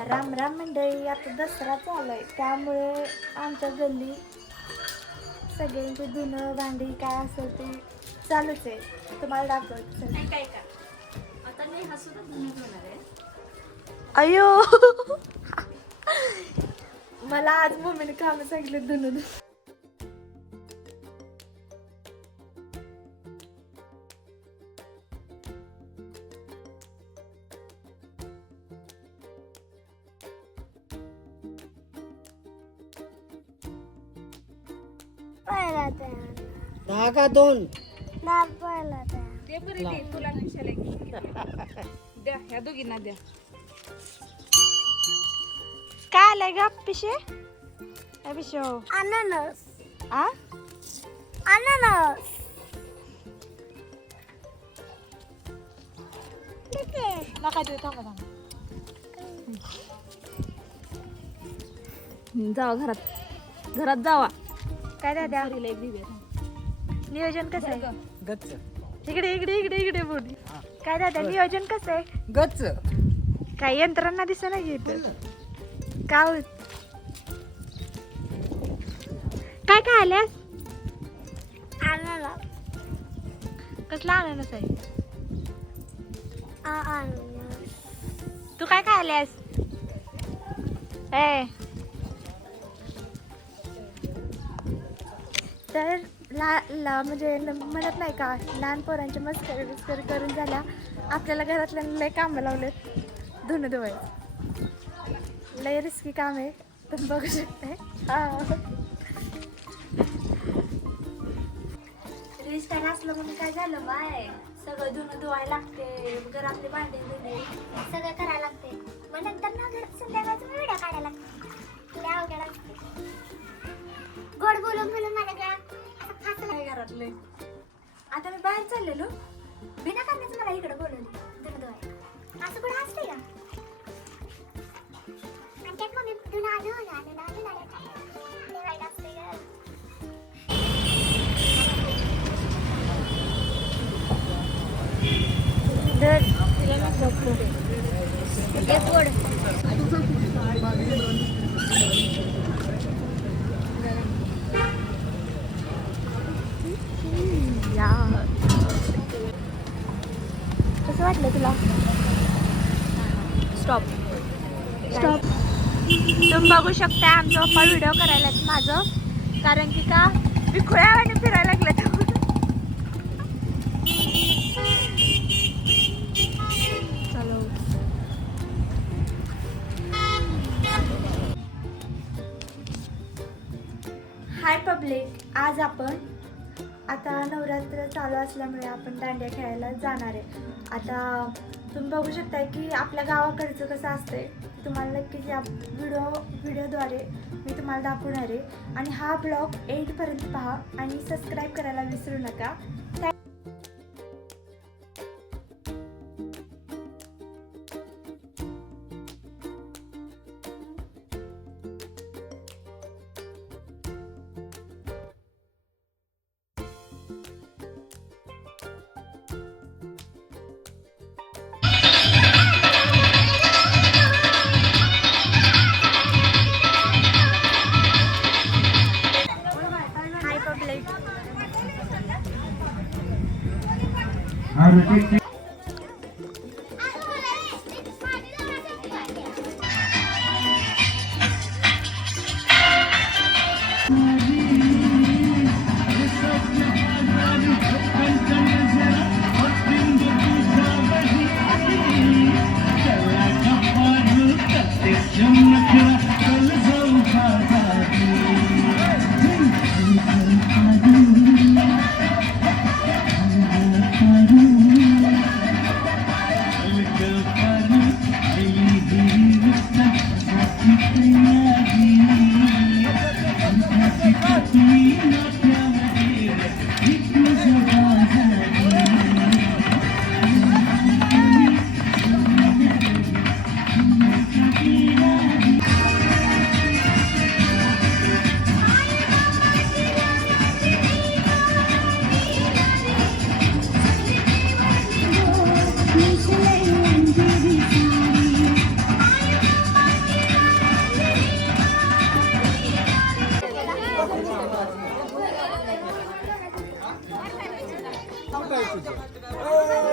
राम राम मंडळी आता दसरा चालू आहे त्यामुळे आमच्या गल्ली सगळ्यांचे धुणं भांडी काय असेल ते चालूच आहे. तुम्हाला दाखवत काय का आता मी हा सुद्धा धुणं धुणार आहे. अयो! मला आज मम्मीने काम सांगितले धुणं. धु दहा का दोन दे बरं दे तुला कशाला घे. द्या ह्या दोघींना द्या. काय आलंय ग पिशे पिशे अननस. आ? अननस. नका देऊ थांबा थांबा. जावा घरात. घरात जावा. काय दादा? नियोजन कसं आहे? गच्च. इकडे इकडे इकडे इकडे बोली. काय दादा नियोजन कसं आहे? गच्च. काय यंत्रणा दिसत नाही घेत का होत काय काय आल्यास? कसला अननस आहे? तू काय काय आल्यास? ए तर ला ला म्हणजे न- म्हणत नाही का लहान पोरांचे मस्कर विस्कर करून झाल्या. आपल्याला घरातल्या लय कामं लावलेत. धुणं धुवायचं. लय रिस्की काम आहे. तुम्ही बघू शकताय रिस्टार असलं म्हणून काय झालं बाय? सगळं धुणं धुवायला लागते. घरातले भांडे धुणे. सगळं करायला लागते. मग नंतर ना घर संध्याकाळचा व्हिडिओ काढायला लागते. घरातले आता मी बाहेर चाललेलो. बिना करण्याचं मला इकडे बोलवलं. धुणं धुवायला. असं कुठं असते का? आणि त्यात मग मी धुणं आलं आलं आलं आलं आलं लय वाईट असते गं. दर या कसं वाटलं तुला स्टॉप स्टॉप तुम्ही बघू शकता आमचं पप्पा व्हिडिओ करायला माझं. कारण की का मी खुळ्यावाने फिरायला लागले चलो. हाय पब्लिक आज आपण आता नवरात्र चालू असल्यामुळे आपण दांड्या खेळायला जाणार आहे. आता तुम्ही बघू शकता की आपल्या गावाकडचं कसं असतंय तुम्हाला नक्कीच या व्हिडिओ व्हिडिओद्वारे मी तुम्हाला दाखवणार आहे. आणि हा ब्लॉग एंडपर्यंत पहा आणि सबस्क्राईब करायला विसरू नका. আর Oh, oh.